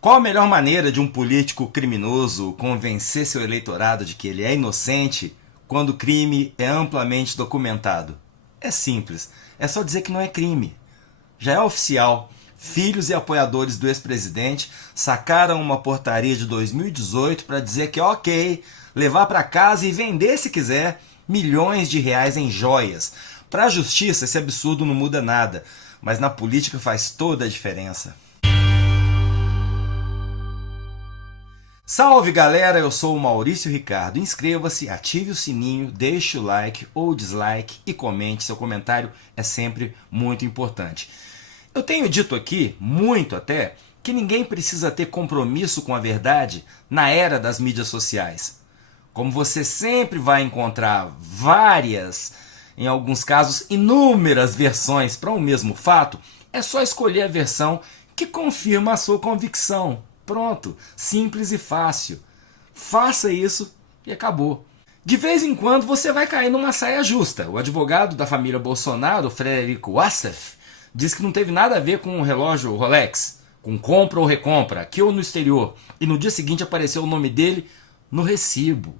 Qual a melhor maneira de um político criminoso convencer seu eleitorado de que ele é inocente quando o crime é amplamente documentado? É simples, é só dizer que não é crime. Já é oficial. Filhos e apoiadores do ex-presidente sacaram uma portaria de 2018 para dizer que é ok levar para casa e vender, se quiser, milhões de reais em joias. Para a justiça, esse absurdo não muda nada, mas na política faz toda a diferença. Salve galera, eu sou o Maurício Ricardo. Inscreva-se, ative o sininho, deixe o like ou dislike e comente. Seu comentário é sempre muito importante. Eu tenho dito aqui, muito até, que ninguém precisa ter compromisso com a verdade na era das mídias sociais. Como você sempre vai encontrar várias, em alguns casos inúmeras versões para um mesmo fato, é só escolher a versão que confirma a sua convicção. Pronto, simples e fácil. Faça isso e acabou. De vez em quando você vai cair numa saia justa. O advogado da família Bolsonaro, Frederico Wassef, diz que não teve nada a ver com o relógio Rolex, com compra ou recompra, aqui ou no exterior. E no dia seguinte apareceu o nome dele no recibo.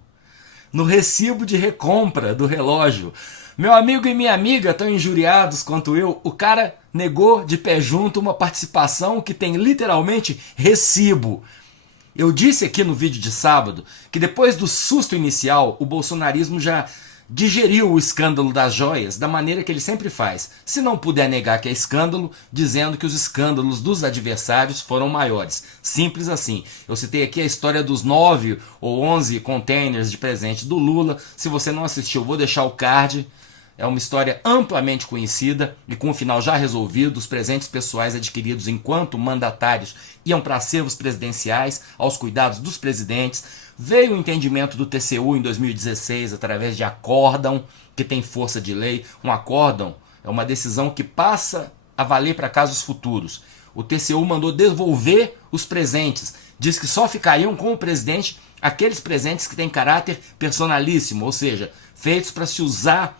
No recibo de recompra do relógio. Meu amigo e minha amiga tão injuriados quanto eu. O cara negou de pé junto uma participação que tem literalmente recibo. Eu disse aqui no vídeo de sábado que depois do susto inicial, o bolsonarismo já digeriu o escândalo das joias da maneira que ele sempre faz, se não puder negar que é escândalo, dizendo que os escândalos dos adversários foram maiores. Simples assim. Eu citei aqui a história dos 9 ou 11 containers de presente do Lula. Se você não assistiu, vou deixar o card. É uma história amplamente conhecida e com o final já resolvido. Os presentes pessoais adquiridos enquanto mandatários iam para acervos presidenciais, aos cuidados dos presidentes. Veio o entendimento do TCU em 2016 através de acórdão, que tem força de lei. Um acórdão é uma decisão que passa a valer para casos futuros. O TCU mandou devolver os presentes. Diz que só ficariam com o presidente aqueles presentes que têm caráter personalíssimo, ou seja, feitos para se usar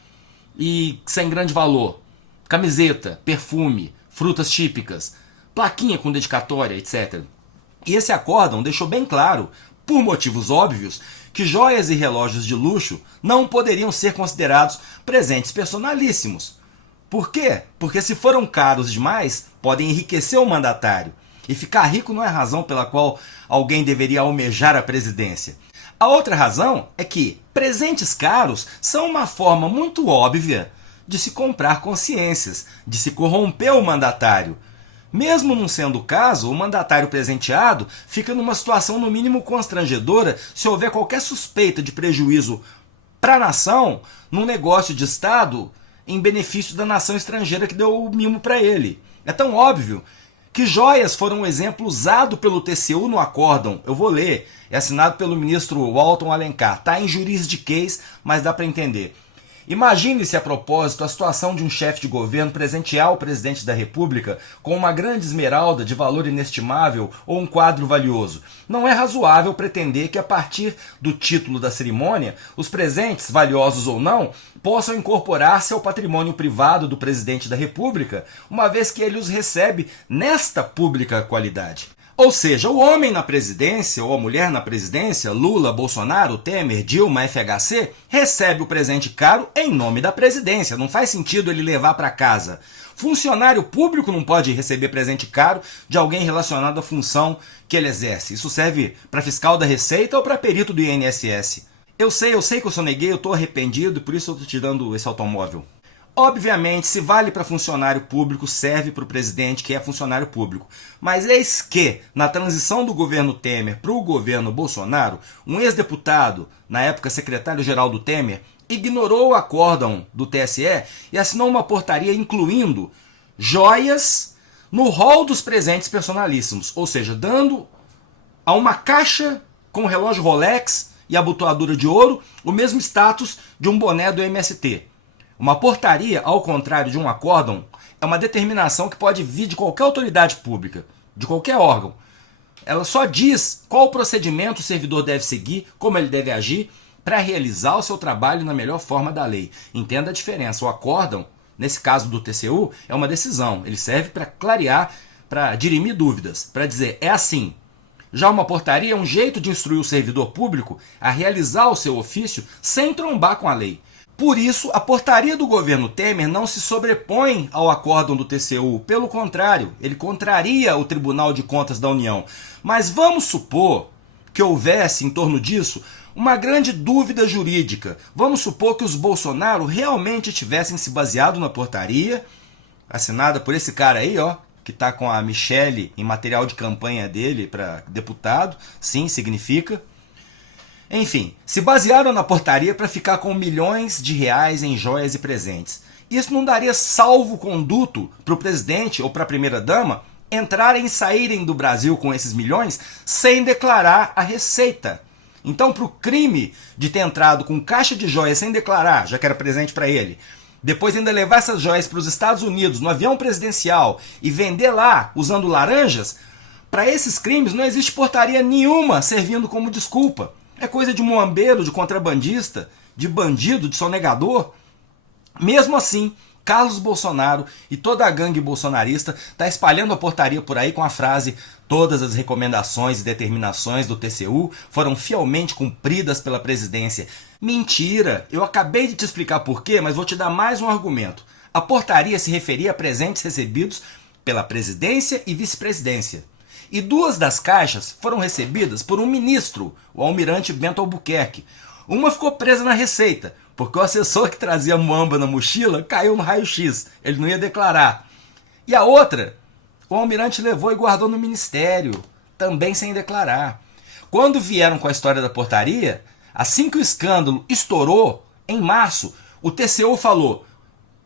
e sem grande valor. Camiseta, perfume, frutas típicas, plaquinha com dedicatória, etc. E esse acórdão deixou bem claro, por motivos óbvios, que joias e relógios de luxo não poderiam ser considerados presentes personalíssimos. Por quê? Porque se foram caros demais, podem enriquecer o mandatário. E ficar rico não é razão pela qual alguém deveria almejar a presidência. A outra razão é que presentes caros são uma forma muito óbvia de se comprar consciências, de se corromper o mandatário. Mesmo não sendo o caso, o mandatário presenteado fica numa situação no mínimo constrangedora se houver qualquer suspeita de prejuízo para a nação num negócio de Estado em benefício da nação estrangeira que deu o mimo para ele. É tão óbvio que joias foram um exemplo usado pelo TCU no acórdão. Eu vou ler. É assinado pelo ministro Walton Alencar. Está em juridiquês, mas dá para entender. Imagine-se a propósito a situação de um chefe de governo presentear o presidente da República com uma grande esmeralda de valor inestimável ou um quadro valioso. Não é razoável pretender que a partir do título da cerimônia, os presentes, valiosos ou não, possam incorporar-se ao patrimônio privado do presidente da República, uma vez que ele os recebe nesta pública qualidade. Ou seja, o homem na presidência ou a mulher na presidência, Lula, Bolsonaro, Temer, Dilma, FHC, recebe o presente caro em nome da presidência. Não faz sentido ele levar para casa. Funcionário público não pode receber presente caro de alguém relacionado à função que ele exerce. Isso serve para fiscal da Receita ou para perito do INSS. Eu sei que eu soneguei, eu estou arrependido e por isso eu estou te dando esse automóvel. Obviamente, se vale para funcionário público, serve para o presidente que é funcionário público. Mas eis que, na transição do governo Temer para o governo Bolsonaro, um ex-deputado, na época secretário-geral do Temer, ignorou o acórdão do TSE e assinou uma portaria incluindo joias no rol dos presentes personalíssimos. Ou seja, dando a uma caixa com relógio Rolex e abotoadura de ouro o mesmo status de um boné do MST. Uma portaria, ao contrário de um acórdão, é uma determinação que pode vir de qualquer autoridade pública, de qualquer órgão. Ela só diz qual procedimento o servidor deve seguir, como ele deve agir, para realizar o seu trabalho na melhor forma da lei. Entenda a diferença. O acórdão, nesse caso do TCU, é uma decisão. Ele serve para clarear, para dirimir dúvidas, para dizer, é assim. Já uma portaria é um jeito de instruir o servidor público a realizar o seu ofício sem trombar com a lei. Por isso, a portaria do governo Temer não se sobrepõe ao acórdão do TCU. Pelo contrário, ele contraria o Tribunal de Contas da União. Mas vamos supor que houvesse em torno disso uma grande dúvida jurídica. Vamos supor que os Bolsonaro realmente tivessem se baseado na portaria, assinada por esse cara aí, ó, que está com a Michelle em material de campanha dele para deputado. Sim, significa. Enfim, se basearam na portaria para ficar com milhões de reais em joias e presentes. Isso não daria salvo-conduto para o presidente ou para a primeira-dama entrarem e saírem do Brasil com esses milhões sem declarar a receita. Então, para o crime de ter entrado com caixa de joias sem declarar, já que era presente para ele, depois ainda levar essas joias para os Estados Unidos no avião presidencial e vender lá usando laranjas, para esses crimes não existe portaria nenhuma servindo como desculpa. É coisa de muambeiro, de contrabandista, de bandido, de sonegador. Mesmo assim, Carlos Bolsonaro e toda a gangue bolsonarista está espalhando a portaria por aí com a frase: todas as recomendações e determinações do TCU foram fielmente cumpridas pela presidência. Mentira! Eu acabei de te explicar por quê, mas vou te dar mais um argumento. A portaria se referia a presentes recebidos pela presidência e vice-presidência. E 2 das caixas foram recebidas por um ministro, o almirante Bento Albuquerque. Uma ficou presa na Receita, porque o assessor que trazia muamba na mochila caiu no raio-x, ele não ia declarar. E a outra, o almirante levou e guardou no ministério, também sem declarar. Quando vieram com a história da portaria, assim que o escândalo estourou, em março, o TCU falou: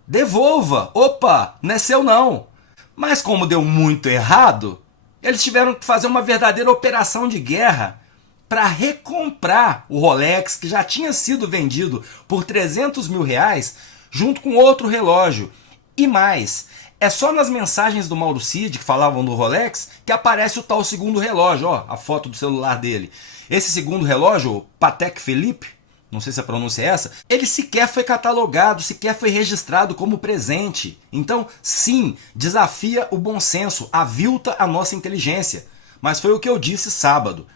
devolva, opa, não é seu não. Mas como deu muito errado, eles tiveram que fazer uma verdadeira operação de guerra para recomprar o Rolex, que já tinha sido vendido por 300 mil reais, junto com outro relógio. E mais, é só nas mensagens do Mauro Cid, que falavam do Rolex, que aparece o tal segundo relógio, ó, a foto do celular dele. Esse segundo relógio, o Patek Philippe, não sei se a pronúncia é essa, ele sequer foi catalogado, sequer foi registrado como presente. Então, sim, desafia o bom senso, avilta a nossa inteligência. Mas foi o que eu disse sábado.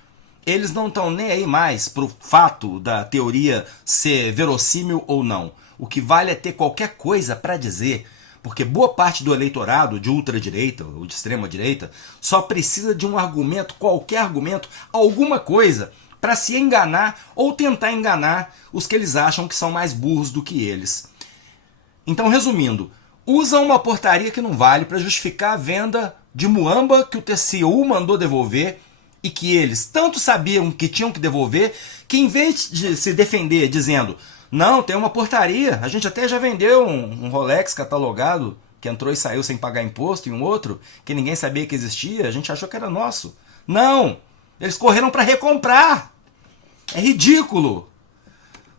Eles não estão nem aí mais pro fato da teoria ser verossímil ou não. O que vale é ter qualquer coisa para dizer, porque boa parte do eleitorado de ultradireita ou de extrema direita só precisa de um argumento, qualquer argumento, alguma coisa, para se enganar ou tentar enganar os que eles acham que são mais burros do que eles. Então, resumindo, usam uma portaria que não vale para justificar a venda de muamba que o TCU mandou devolver e que eles tanto sabiam que tinham que devolver, que em vez de se defender dizendo: não, tem uma portaria, a gente até já vendeu um Rolex catalogado que entrou e saiu sem pagar imposto, e um outro que ninguém sabia que existia, a gente achou que era nosso. Não! Eles correram para recomprar. É ridículo.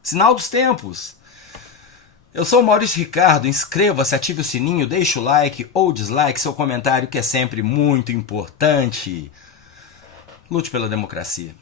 Sinal dos tempos. Eu sou o Maurício Ricardo. Inscreva-se, ative o sininho, deixe o like ou dislike, seu comentário que é sempre muito importante. Lute pela democracia.